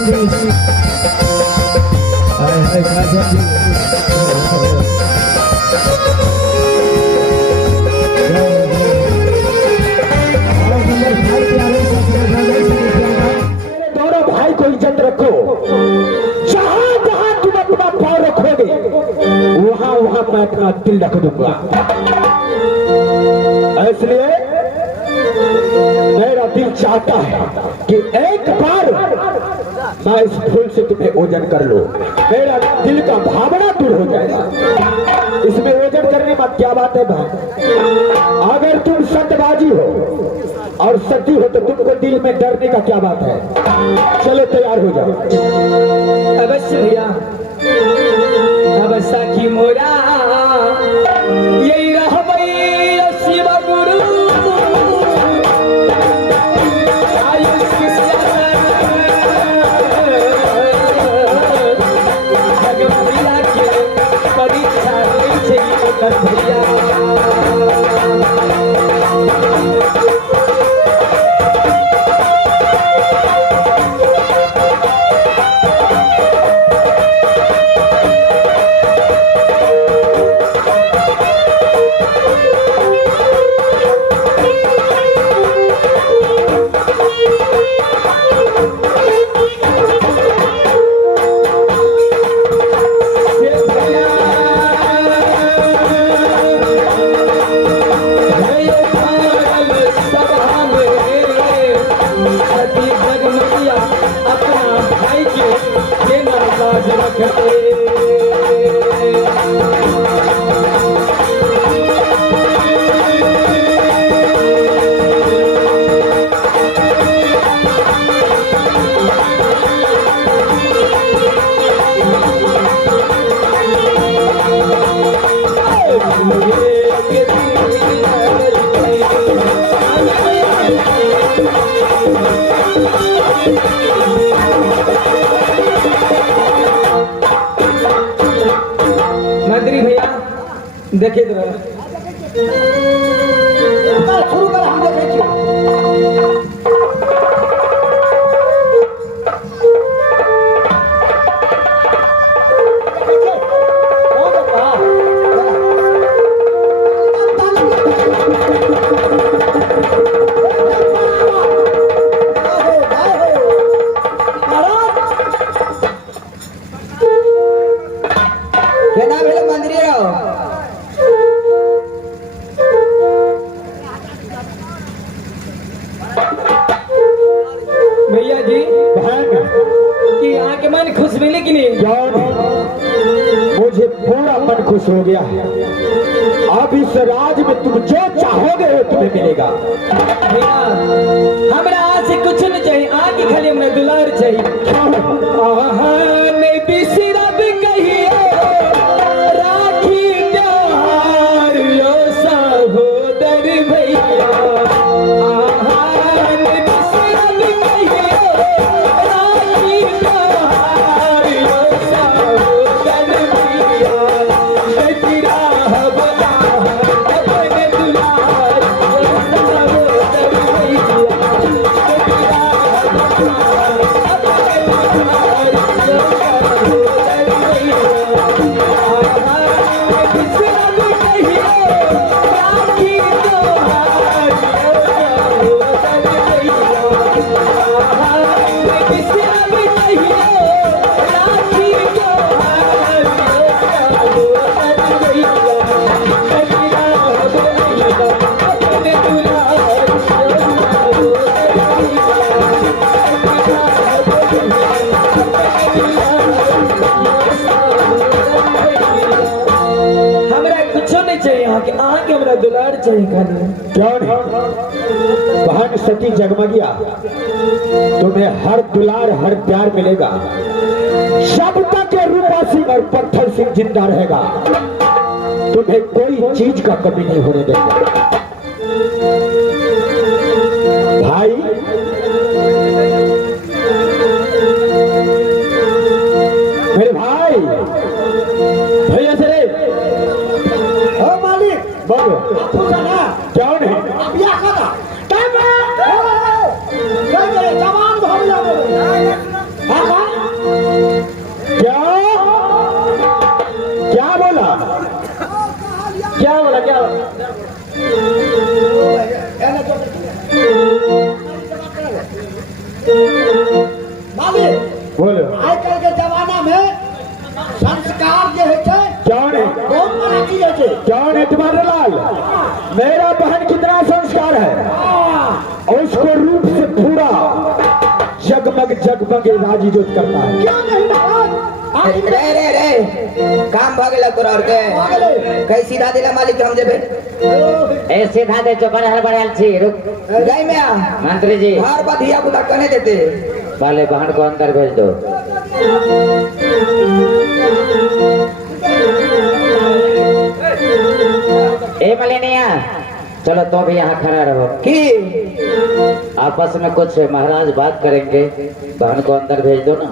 दोनों भाई को इज्जत रखो। जहां जहां तुम अपना पाँव रखोगे वहां वहां मैं अपना दिल रख दूंगा। इसलिए मेरा दिल चाहता है कि एक बार मैं इस फूल से तुम्हें ओजन कर लो, मेरा दिल का भावना दूर हो जाएगा। इसमें ओजन करने में क्या बात है भाई? अगर तुम सत्यबाजी हो और सच्ची हो तो तुमको दिल में डरने का क्या बात है? चलो तैयार हो जाओ। अवश्य भैया, अब सखी मोरा यही रहबै शिव गुरु आयुष भगवतिया के परीक्षा लै छै भैया। मंत्री भैया देखे तो शुरू कर, हम देखे छियै। भैया जी कि यहाँ के मन खुश मिले कि नहीं? मुझे पूरा मन खुश हो गया है। अब इस राज में तुम जो चाहोगे वो तुम्हें मिलेगा। भैया हमरा आज से कुछ नहीं चाहिए, आगे खाली हमरा दुलार चाहिए। मैं बिसरब कहिए राखी त्योहार यो सहोदर भैया। दुलार चाहिए खाली। क्यों नहीं? बहन सती जगमगिया तुम्हें हर दुलार हर प्यार मिलेगा। जब तक रूपा सिंह और पत्थर सिंह जिंदा रहेगा तुम्हें कोई चीज का कमी नहीं होने देगा। भाई मेरे भाई भैया से बोलो क्यों नहीं? जवान क्या बोला क्या बोला? मालिक बोलो आजकल के जमाना में संस्कार जो है क्या है बहुत बड़ा चीज है क्या है तुम्हारे लाल? मेरा बहन कितना संस्कार है और उसको रूप से पूरा जगमग जगमग राजीजोत करता है। क्या नहीं महाराज रे रे रे काम भागेला तोरा और के कई सीधा दिला मालिक हम जेबे ए सीधा दे जो बड़े बड़े छी रुक गई में आ मंत्री जी घर पर धिया पुता कने देते वाले बहन को अंदर भेज दो। ए मलेनिया चलो तो भी यहाँ खड़ा रहो की आपस में कुछ महाराज बात करेंगे, बहन को अंदर भेज दो ना।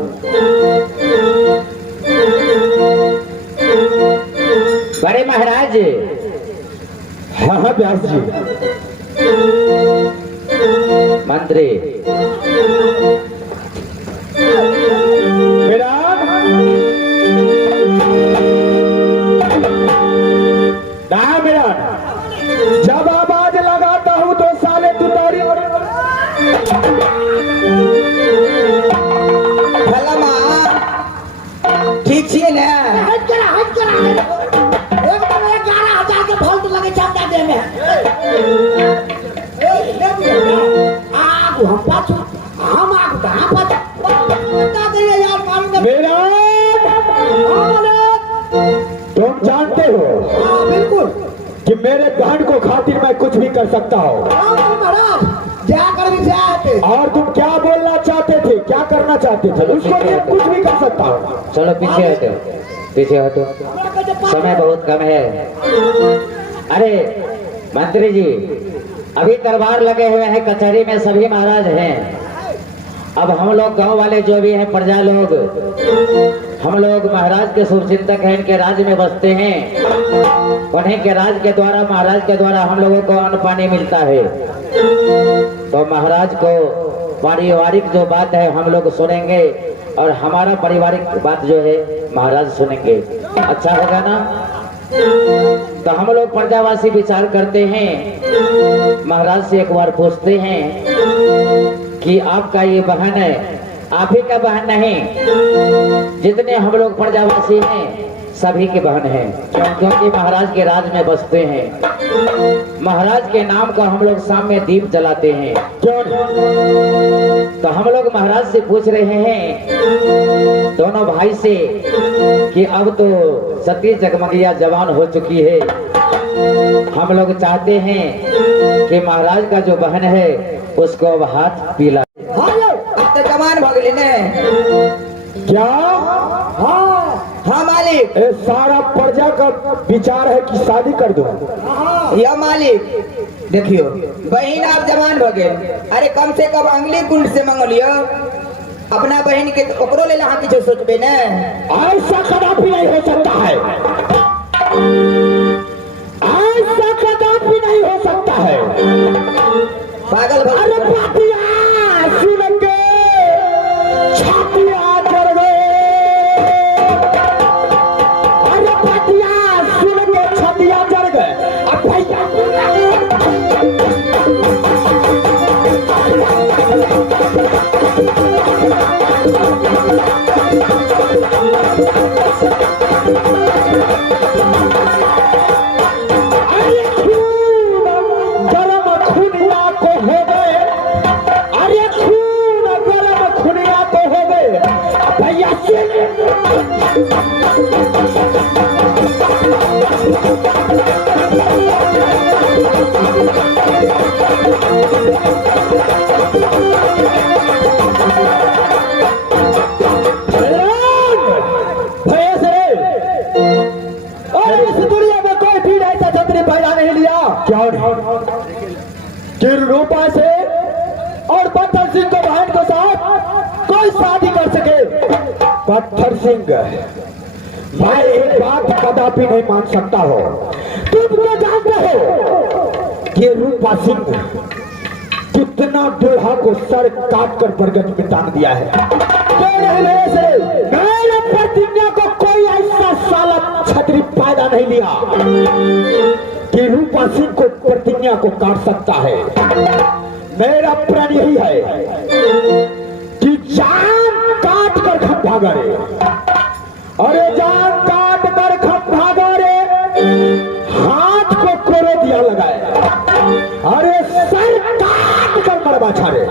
बड़े महाराज हाँ हाँ व्यास जी मंत्री मेरा ना मेरा जब आवाज लगाता हूँ तो साले तुतारी भला ठीक छिए ने हट करा एकदम 11,000 के फॉल्ट लगे चाहता दे में आगु हम पाछू हम आगु कहां पाछू बता दे यार मालूम मेरा तुम जानते हो बिल्कुल कि मेरे बहन को खातिर मैं कुछ भी कर सकता हूँ महाराज क्या कर भी जाते और तुम क्या बोलना चाहते थे, क्या करना चाहते थे, उसको लिए कुछ भी कर सकता हूँ। चलो पीछे हटो, पीछे हटो, समय बहुत कम है। अरे मंत्री जी अभी दरबार लगे हुए हैं, कचहरी में सभी महाराज हैं। अब हम लोग गांव वाले जो भी हैं प्रजा लोग, हम लोग महाराज के शुभचिंतक हैं, इनके राज्य में बसते हैं। उन्हीं के राज के द्वारा, महाराज के द्वारा हम लोगों को अन्न पानी मिलता है। तो महाराज को पारिवारिक जो बात है हम लोग सुनेंगे और हमारा पारिवारिक बात जो है महाराज सुनेंगे। अच्छा होगा ना? तो हम लोग प्रजावासी विचार करते हैं, महाराज से एक बार पूछते हैं कि आपका ये बहन है, आप ही का बहन नहीं, जितने हम लोग प्रजावासी हैं सभी की बहन है, क्योंकि महाराज के राज में बसते हैं। महाराज के नाम का हम लोग शाम में दीप जलाते हैं। तो हम लोग महाराज से पूछ रहे हैं दोनों भाई से कि अब तो सती जगमगिया जवान हो चुकी है, हम लोग चाहते हैं कि महाराज का जो बहन है उसको अब हाथ पीला। अब तो जवान भगली ने क्या? हाँ मालिक ये सारा प्रजा का विचार है कि शादी कर दो। या मालिक देखियो बहन आप जवान भगे, अरे कम से कम अंगली कुंड से मंगलियो अपना बहन के, ओकरो ले हाँ किछो सोचबे ने। ऐसा कदापि नहीं हो सकता है, ऐसा कदापि नहीं हो सकता है। पागल अरे पापिया सुन के छातियां जल गए, अरे पापिया सुन के छातियां जल गए। अब भैया रूपा से और पत्थर सिंह को बहन के साथ कोई शादी कर सके। पत्थर सिंह मैं एक बात कदापि नहीं मान सकता हो, तुम तो जानते हो कि रूपा सिंह कितना दूल्हा को सर काट कर बरगद में टांग दिया है। मैंने प्रतिज्ञा को कोई ऐसा साला छतरी पैदा नहीं लिया उदासीन को प्रतिज्ञा को काट सकता है। मेरा प्रण यही है कि जान काट कर खप भागा रे, अरे जान काट कर खप भागा रे, हाथ को कोरे दिया लगाए, अरे सर काट कर मरवा छाड़े,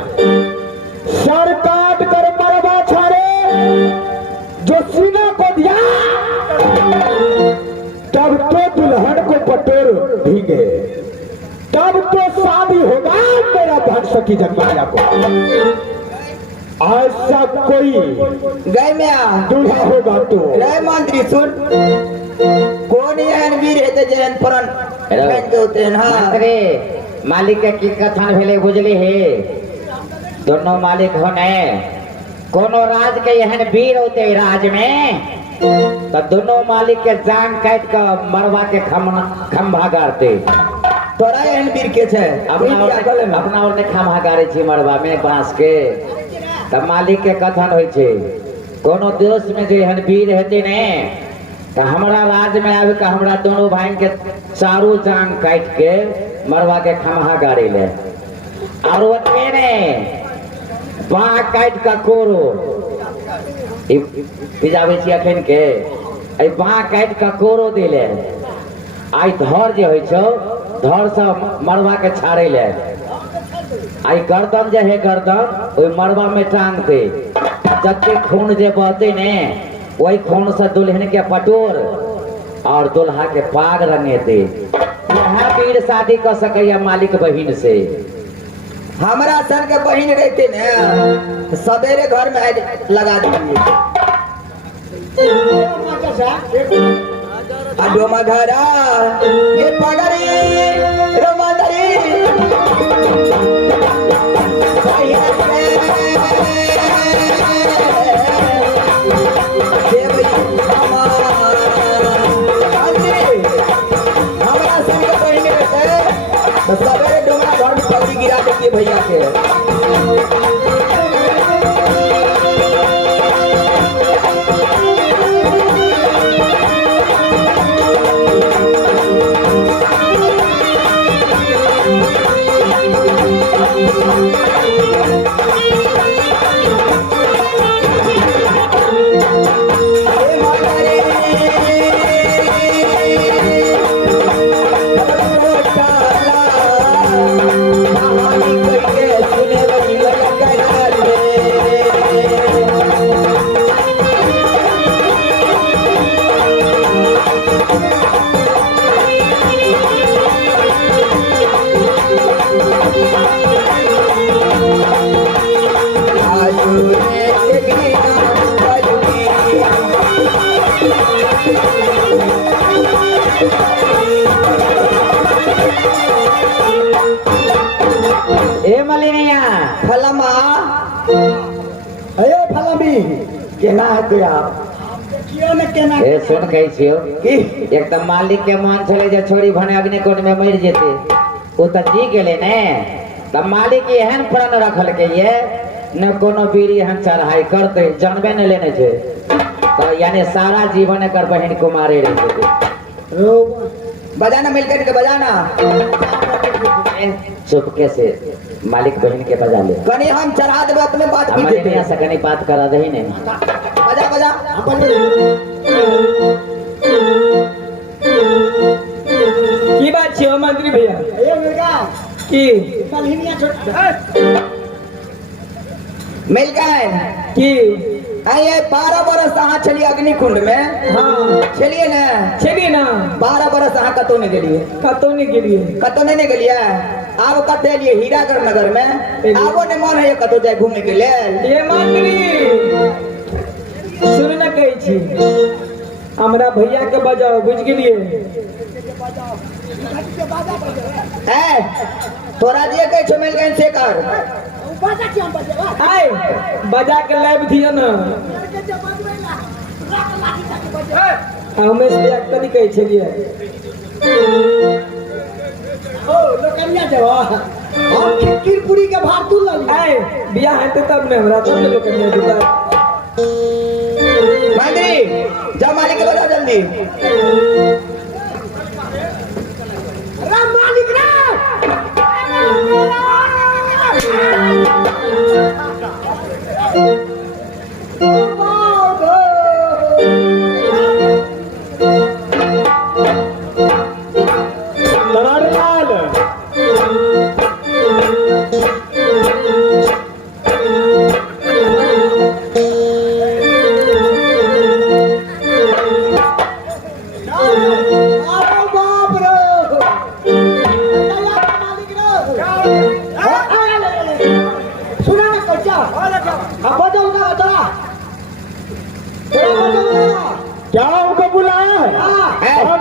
सर काट कर मरवा छाड़े, जो सीना को दिया तब तो दुल्हन को पटोर भीगे, तब तो शादी होगा मेरा बहन सखी जगमाया को। ऐसा कोई गए में आ दूल्हा होगा तो गए मंत्री सुन, कौन यहन वीर है जहन परन फेंक के होते हैं। हाँ मंत्री मालिक के की कथन भेले बुझली है, दोनों मालिक होने कोनो राज के यहन वीर होते राज में, तो दोनों मालिक के जान काट कर मरवा के खम्भा गाड़ते। तोरा यहन वीर के छे अपना और ने खम्भा गाड़े छी मरवा में बांस के, तब मालिक के कथन होय छे कोनो देश में जो यहन वीर हेते ने, तो हमरा राज में आवे के हमरा दोनों भाई के चारों जान काट के मरवा के खम्भा गाड़े ले, और ओतने ने बाँ काट का कोरो पिजाबे छी अखन के, आई बाँ काट का कोरो दिले, आई धर जे होइ छौ धर से मरवा के छाड़े ले, आई गर्दन जे है गर्दन ओई मरवा में टांग दे, जते खून जे बहते ने वही खून से दुल्हन के पटोर और दुल्हा के पाग रंगे दे। यह वीर शादी कर सके मालिक बहिन से। हमारा सर के बहिन रहते न सवेरे घर में लगा देंगे। अडो मघरा ये पगड़ी रोमंदरी हमारा सर के बहिन रहते तो सवेरे डोमरा घर में पगड़ी गिरा देंगे भैया के। ए मलिनिया फलमा अरे फलामी केना है तो आप देखियो ने केना ए सुन कही छियो की एकदम मालिक के मन छले जे छोरी भने अग्निकुंड में मर जेते, ओ त जी गेले ने, तब मालिक एहन प्रण रखल के ये न कोनो बीड़ी एहन चढ़ाई करते जनबे न लेने छे, तो यानी सारा जीवन एकर बहन कुमारे रह जेते। रो बजाना मिलकर के बजाना चुपके से मालिक बहन के बजा ले, कनी हम चढ़ा देबे अपने बात की हमारे देते नया सकनी बात करा दही नहीं। बजा बजा अपन की बात छे मंत्री भैया ए मुर्गा की मलहिनिया छोड़ मिल गए की ये 12 बरस अहाँ चलिए अग्निकुंड में। हाँ चलिए ना चलिए ना 12 बरस अहाँ कतो नहीं गेलिए, कतो नहीं गिरिए कतो नहीं गेलिए। आब कते लिए हीरागढ़ नगर में, आबो ने मन है कतो जाए घूमने के लिए। ये मंत्री सुन न कही छी हमरा भैया के बजाओ बुझ गेलिए। है तोरा जे कहे छो मिल गए से कर बाजा के हम बजेवा आए बजा के लाइव दियो ना के जे बजवेला रात लाठी के बजे हमें से एक तनी कही छलिए ओ लोकनिया देवा हम खिरपुरी के भार तू लग आए बियाह है तब ने हमरा तब लोग कन्या देता। मंत्री जाओ मालिक के बजाओ जल्दी। राम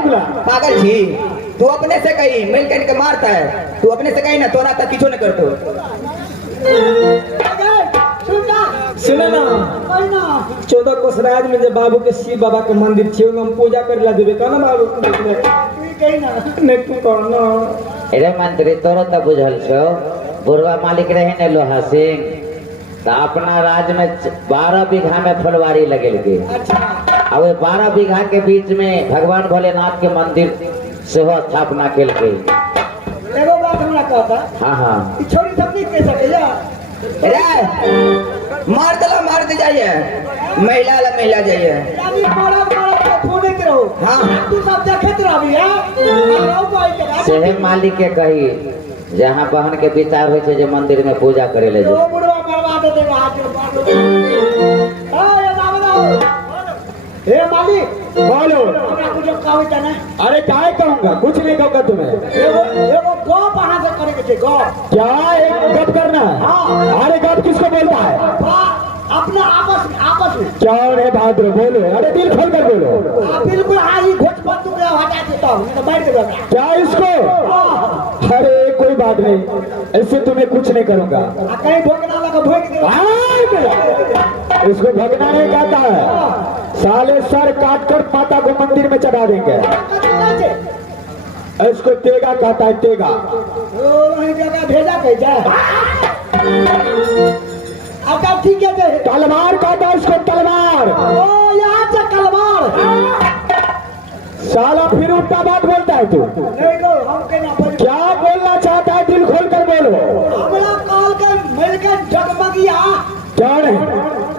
बोला? पागल छी तू अपने से कही मिल के मारता है तू अपने से कही ना तो ना तक किचो न करतो सुनो ना 14 कोसराज में जब बाबू के शिव बाबा के मंदिर छे हम पूजा करेला देबे कहना बाबू नहीं तू कहना अरे मंत्री तोरो तो बुझल छो बुढ़वा मालिक रहे ने लोहा सिंह तो अपना राज्य में 12 बीघा में फुलवारी लगेल के अब 12 बीघा के बीच में भगवान भोलेनाथ के मंदिर सेहो स्थापना केल के। एगो बात हमरा कहता हाँ हाँ ई छोरी सब नहीं कह सकेला रे मार दे जाइए महिला ला महिला जाइए यानी मरद के फोने के रहो हाँ। तू सब देखत रहबी हां सेहे मालिक के कही जहाँ बहन के विचार हो जे मंदिर में पूजा करे ले ओ बुढ़वा मरवा दे देगा हाथ में मार ए दादा हे मालिक बोलो। हमरा कुछ कहवे त ना अरे काय कहूंगा? कुछ नहीं कहूंगा तुम्हें। एगो गप अहाँ से करे के छै गप क्या एक गप करना है? हाँ। अरे गप किसको बोलता है? अपना आपस में क्या रे बहादुर बोलो, अरे दिल खोल कर बोलो। बिल्कुल आई घोट पर तू हटा देता हूं तो बैठ देगा क्या इसको? अरे कोई बात नहीं, ऐसे तुम्हें कुछ नहीं करूंगा। कहीं भोगना लगा भोग दे इसको भगना नहीं कहता है, साले सर काट कर माता को मंदिर में चढ़ा देंगे। इसको तेगा कहता है, तेगा। वही जगह भेजा कैसे अच्छा ठीक है तलवार कहता है इसको, तलवार। ओ यहाँ से तलवार साला फिर उल्टा बात बोलता है तू। नहीं तो हम कहना पड़े क्या बोलना चाहता है? दिल खोल कर बोलो। हमरा कॉल कर मिलकर जगमगिया क्या नहीं?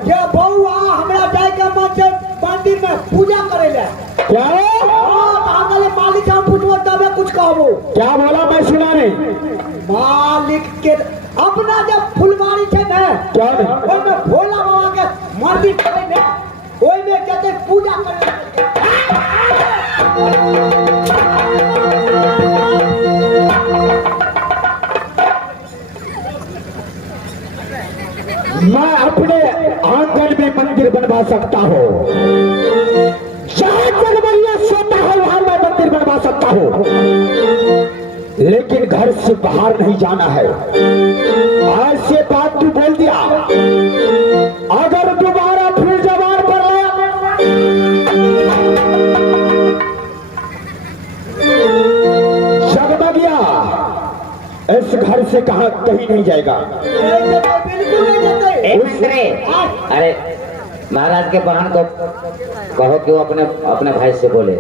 ये बउआ हमरा जाए के मन से मंदिर में पूजा करे ले क्या? हमारे मालिक हम पूछबो तबे कुछ कहबो। क्या बोला? मैं सुना नहीं। मालिक के अपना जब फुलवारी छे ना क्या नहीं? ओइ में भोला बाबा के मंदिर छे ना ओइ में जते पूजा करे मैं अपने आंगन में मंदिर बनवा सकता हूँ, जहाँ जगमगिया सोता है वहां मैं मंदिर बनवा सकता हूँ, लेकिन घर से बाहर नहीं जाना है। आज से बात तू बोल दिया, अगर दोबारा फिर जबान पर आया जगमगिया इस घर से कहीं नहीं जाएगा। बिल्कुल नहीं जाते एक मंत्री अरे महाराज के बहन को कहो कि वो अपने भाई से बोले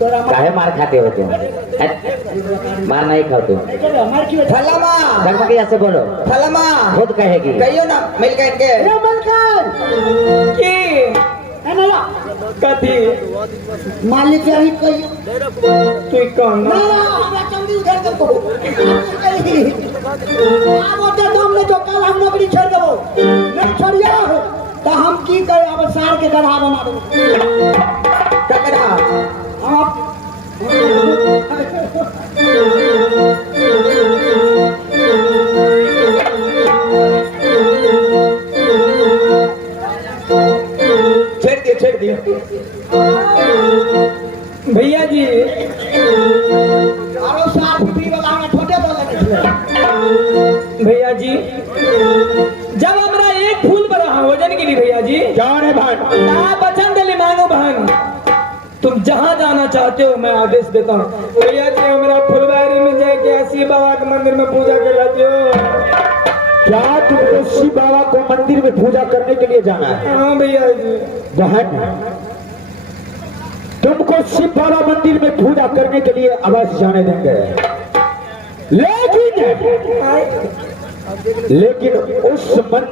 तोरा काहे मार खाते हो तुम? मार नहीं खाओ तुम। हमार की फलमा जगमगिया से बोलो, फलमा खुद कहेगी। कहियो ना मिल के ये मलकर की है ना कथी मालिक के ही कोई तू कहना ना हमरा जल्दी उधर कर दो अब ओते दम में जो कल हम नौकरी छोड़ देबो नहीं छोड़िया तो हम की करे अब सार के गधा बना देबो टकरा हम छेड़ दियो भैया जी आरो सार पीपी वाला में छोटे बोले भैया जी जब हमरा एक फूल पर वजन के लिए भैया जी क्या रे भाई? आप वचन दिली मानो बहन तुम जहाँ जाना चाहते हो मैं आदेश देता हूँ। भैया जी हमरा फुलवारी में जाके शिव बाबा के मंदिर में पूजा कर लाते हो। क्या तुमको शिव बाबा को मंदिर में पूजा करने के लिए जाना है? हाँ भैया जी बहन, तुमको शिव बाबा मंदिर में पूजा करने के लिए अवश्य जाने देंगे, लेकिन उस मंदिर